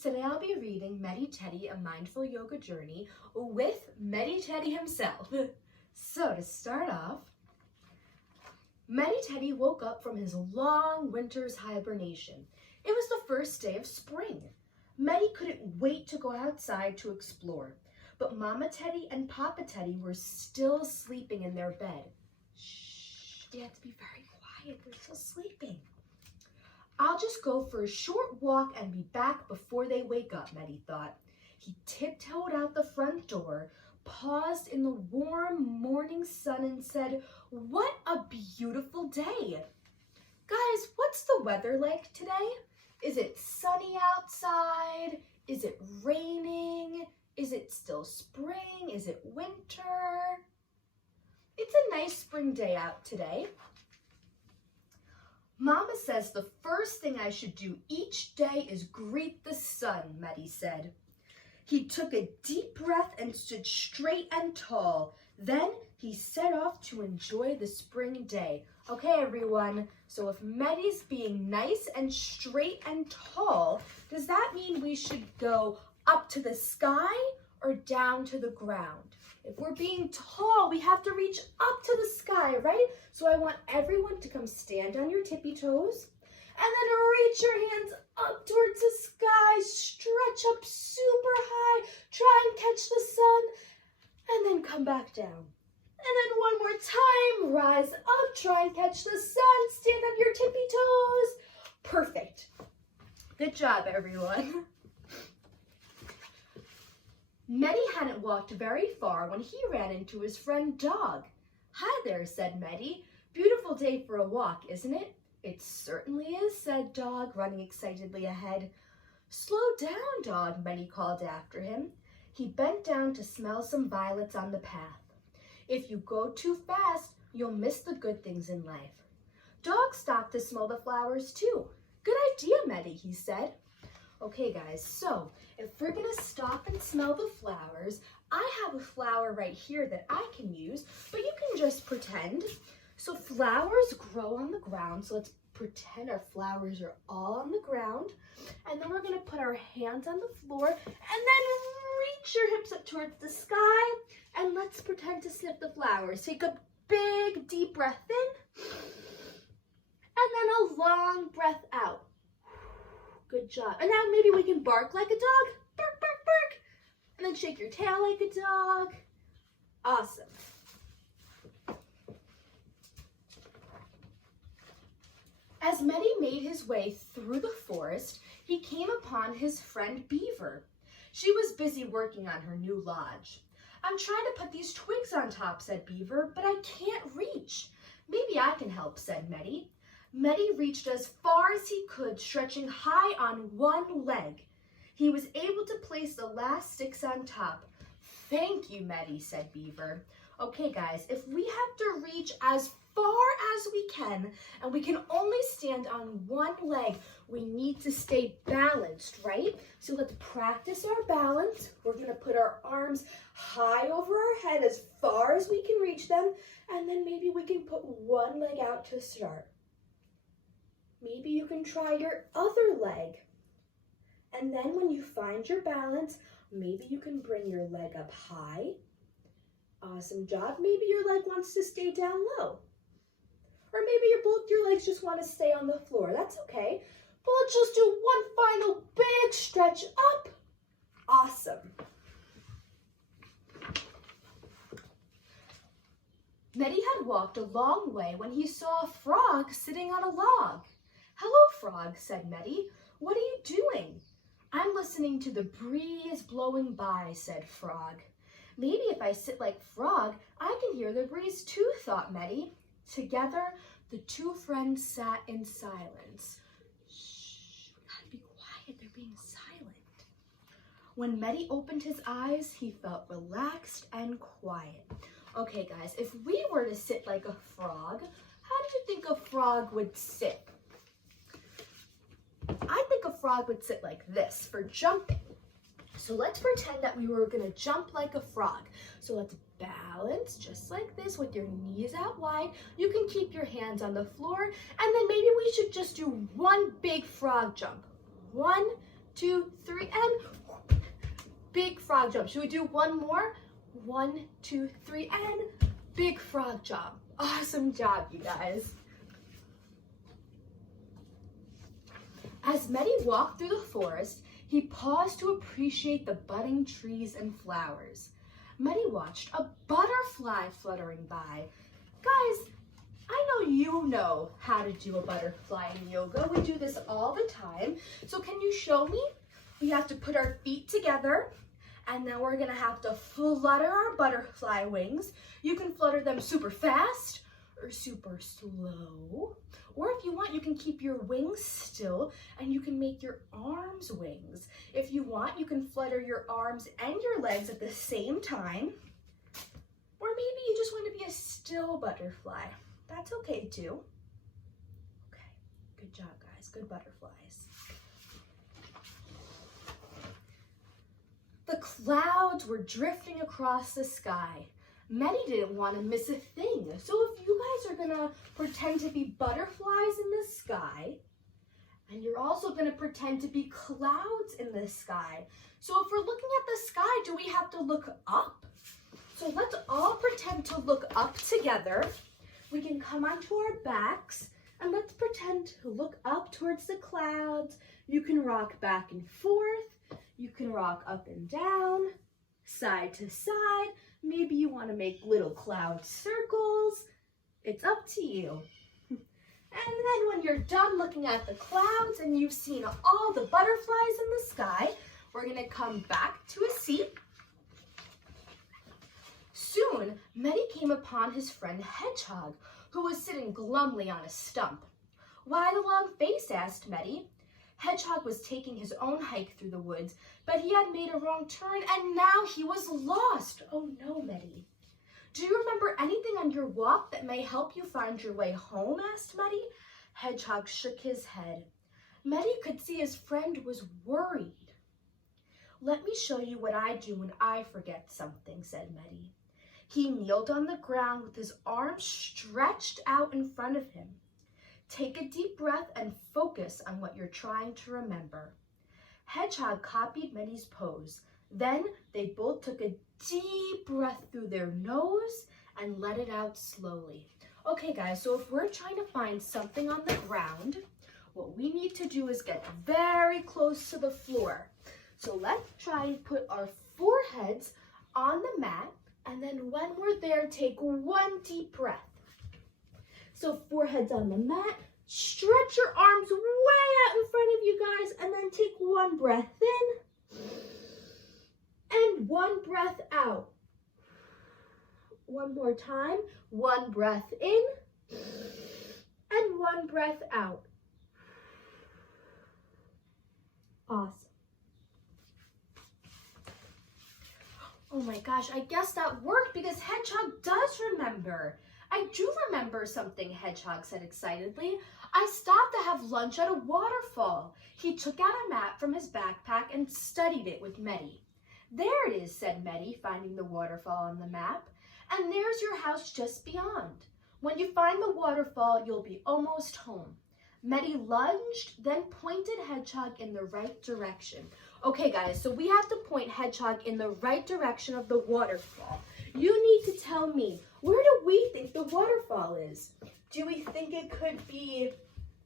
today I'll be reading Medi Teddy, A Mindful Yoga Journey with Medi Teddy himself. So to start off, Medi Teddy woke up from his long winter's hibernation. It was the first day of spring. Medi couldn't wait to go outside to explore, but Mama Teddy and Papa Teddy were still sleeping in their bed. Shh, they had to be very quiet, they're still sleeping. I'll just go for a short walk and be back before they wake up, Medi thought. He tiptoed out the front door, paused in the warm morning sun and said, "What a beautiful day." Guys, what's the weather like today? Is it sunny outside? Is it raining? Is it still spring? Is it winter? It's a nice spring day out today. Mama says the first thing I should do each day is greet the sun, Medi said. He took a deep breath and stood straight and tall. Then he set off to enjoy the spring day. Okay, everyone, so if Medi's being nice and straight and tall, does that mean we should go up to the sky or down to the ground? If we're being tall, we have to reach up to the sky, right? So I want everyone to come stand on your tippy toes and then reach your hands up towards the sky, stretch up super high, try and catch the sun, and then come back down. And then one more time, rise up, try and catch the sun, stand on your tippy toes. Perfect. Good job, everyone. Medi hadn't walked very far when he ran into his friend Dog. "Hi there," said Medi. "Beautiful day for a walk, isn't it?" "It certainly is," said Dog, running excitedly ahead. "Slow down, Dog," Medi called after him. He bent down to smell some violets on the path. "If you go too fast, you'll miss the good things in life." Dog stopped to smell the flowers too. "Good idea, Medi," he said. Okay, guys, so if we're gonna stop and smell the flowers, I have a flower right here that I can use, but you can just pretend. So flowers grow on the ground, so let's pretend our flowers are all on the ground. And then we're gonna put our hands on the floor and then reach your hips up towards the sky. And let's pretend to sniff the flowers. Take a big, deep breath in, and then a long breath out. Good job. And now maybe we can bark like a dog. Bark, bark, bark. And then shake your tail like a dog. Awesome. As Medi made his way through the forest, he came upon his friend Beaver. She was busy working on her new lodge. "I'm trying to put these twigs on top," said Beaver, "but I can't reach." "Maybe I can help," said Medi. Medi reached as far as he could, stretching high on one leg. He was able to place the last sticks on top. "Thank you, Medi," said Beaver. Okay, guys, if we have to reach as far as we can, and we can only stand on one leg, we need to stay balanced, right? So let's practice our balance. We're gonna put our arms high over our head as far as we can reach them, and then maybe we can put one leg out to start. Maybe you can try your other leg. And then when you find your balance, maybe you can bring your leg up high. Awesome job. Maybe your leg wants to stay down low. Or maybe both your legs just want to stay on the floor. That's okay. But let's just do one final big stretch up. Awesome. Medi had walked a long way when he saw a frog sitting on a log. "Hello, Frog," said Medi. "What are you doing?" "I'm listening to the breeze blowing by," said Frog. "Maybe if I sit like Frog, I can hear the breeze too," thought Medi. Together, the two friends sat in silence. Shh, we gotta be quiet, they're being silent. When Medi opened his eyes, he felt relaxed and quiet. Okay, guys, if we were to sit like a frog, how do you think a frog would sit? I think a frog would sit like this for jumping. So let's pretend that we were gonna jump like a frog. So let's balance just like this with your knees out wide. You can keep your hands on the floor, and then maybe we should just do one big frog jump. 1, 2, 3, and big frog jump. Should we do one more? 1, 2, 3, and big frog jump. Awesome job, you guys. As Mehdi walked through the forest, he paused to appreciate the budding trees and flowers. Mehdi watched a butterfly fluttering by. Guys, I know you know how to do a butterfly in yoga. We do this all the time. So can you show me? We have to put our feet together, and then we're gonna have to flutter our butterfly wings. You can flutter them super fast or super slow. Or if you want, you can keep your wings still and you can make your arms wings. If you want, you can flutter your arms and your legs at the same time. Or maybe you just want to be a still butterfly. That's okay too. Okay, good job, guys. Good butterflies. The clouds were drifting across the sky. Mehdi didn't want to miss a thing. So if you guys are gonna pretend to be butterflies in the sky, and you're also gonna pretend to be clouds in the sky. So if we're looking at the sky, do we have to look up? So let's all pretend to look up together. We can come onto our backs and let's pretend to look up towards the clouds. You can rock back and forth. You can rock up and down, side to side. Maybe you want to make little cloud circles. It's up to you. And then when you're done looking at the clouds and you've seen all the butterflies in the sky, we're going to come back to a seat. Soon, Mehdi came upon his friend Hedgehog, who was sitting glumly on a stump. "Why the long face?" asked Mehdi. Hedgehog was taking his own hike through the woods, but he had made a wrong turn and now he was lost. "Oh no, Mehdi. Do you remember anything on your walk that may help you find your way home?" asked Mehdi. Hedgehog shook his head. Mehdi could see his friend was worried. "Let me show you what I do when I forget something," said Mehdi. He kneeled on the ground with his arms stretched out in front of him. "Take a deep breath and focus on what you're trying to remember." Hedgehog copied Mehdi's pose. Then they both took a deep breath through their nose and let it out slowly. Okay guys, so if we're trying to find something on the ground, what we need to do is get very close to the floor. So let's try and put our foreheads on the mat, and then when we're there, take one deep breath. So foreheads on the mat, stretch your arms way out in front of you guys, and then take one breath in and one breath out. One more time, one breath in and one breath out. Awesome. Oh my gosh, I guess that worked because Hedgehog does remember. "I do remember something," Hedgehog said excitedly. "I stopped to have lunch at a waterfall." He took out a map from his backpack and studied it with Mehdi. "There it is," said Mehdi, finding the waterfall on the map. "And there's your house just beyond. When you find the waterfall, you'll be almost home." Mehdi lunged, then pointed Hedgehog in the right direction. Okay guys, so we have to point Hedgehog in the right direction of the waterfall. You need to tell me, where do we think the waterfall is? Do we think it could be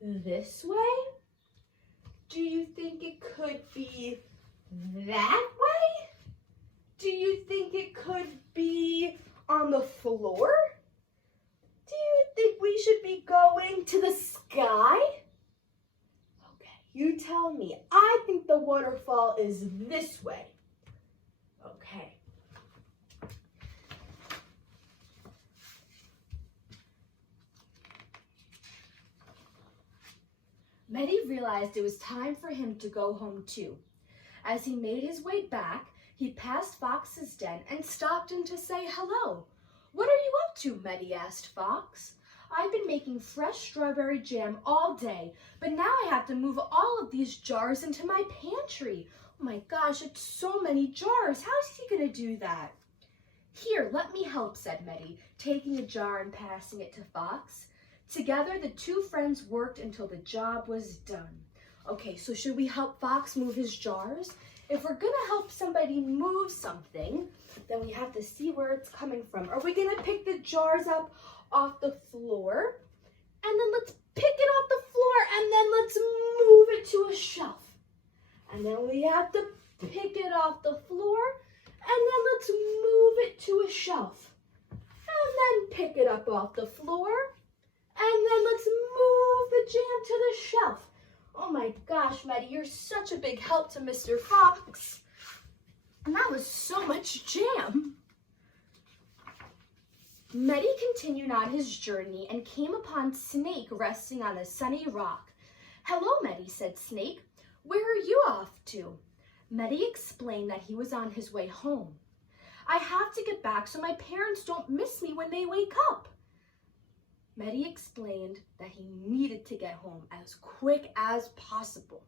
this way? Do you think it could be that way? Do you think it could be on the floor? Do you think we should be going to the sky? Okay, you tell me. I think the waterfall is this way. Okay. Mehdi realized it was time for him to go home too. As he made his way back, he passed Fox's den and stopped in to say hello. "What are you up to?" Mehdi asked Fox. "I've been making fresh strawberry jam all day, but now I have to move all of these jars into my pantry. Oh my gosh, it's so many jars. How is he going to do that?" "Here, let me help," said Mehdi, taking a jar and passing it to Fox. Together, the two friends worked until the job was done. Okay, so should we help Fox move his jars? If we're gonna help somebody move something, then we have to see where it's coming from. Are we gonna pick the jars up off the floor? And then let's pick it off the floor and then let's move it to a shelf. And then we have to pick it off the floor and then let's move it to a shelf. And then pick it up off the floor and then let's move the jam to the shelf. Oh my gosh, Maddie, you're such a big help to Mr. Fox. And that was so much jam. Maddie continued on his journey and came upon Snake resting on a sunny rock. Hello, Maddie, said Snake. Where are you off to? Maddie explained that he was on his way home. I have to get back so my parents don't miss me when they wake up. Maddie explained that he needed to get home as quick as possible.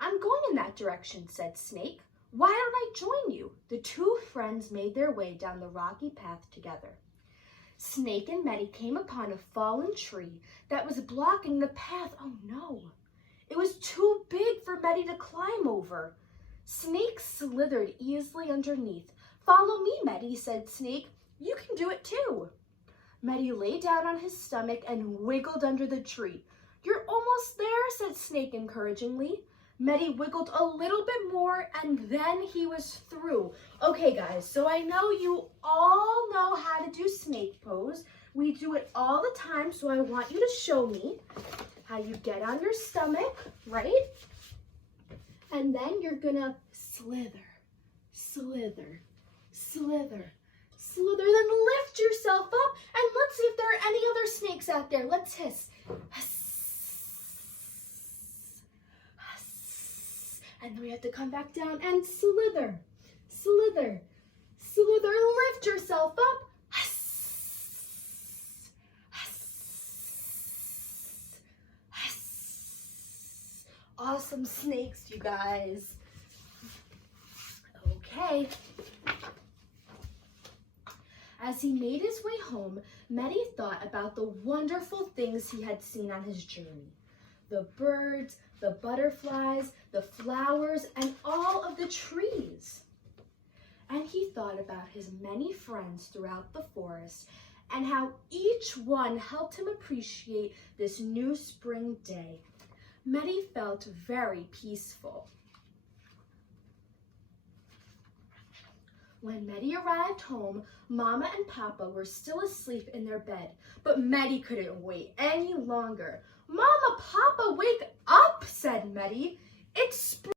I'm going in that direction, said Snake. Why don't I join you? The two friends made their way down the rocky path together. Snake and Maddie came upon a fallen tree that was blocking the path. Oh no, it was too big for Maddie to climb over. Snake slithered easily underneath. Follow me, Maddie, said Snake. You can do it too. Maddie lay down on his stomach and wiggled under the tree. You're almost there, said Snake encouragingly. Maddie wiggled a little bit more and then he was through. Okay guys, so I know you all know how to do snake pose. We do it all the time, so I want you to show me how you get on your stomach, right? And then you're gonna slither, slither, slither, slither, then lift yourself up and let's see if there are any other snakes out there. Let's hiss. And then we have to come back down and slither, slither, slither, lift yourself up. Awesome snakes, you guys. Okay. As he made his way home, Maddie thought about the wonderful things he had seen on his journey. The birds, the butterflies, the flowers, and all of the trees. And he thought about his many friends throughout the forest and how each one helped him appreciate this new spring day. Maddie felt very peaceful. When Maddie arrived home, Mama and Papa were still asleep in their bed, but Maddie couldn't wait any longer. Mama, Papa, wake up, said Maddie. It's spring.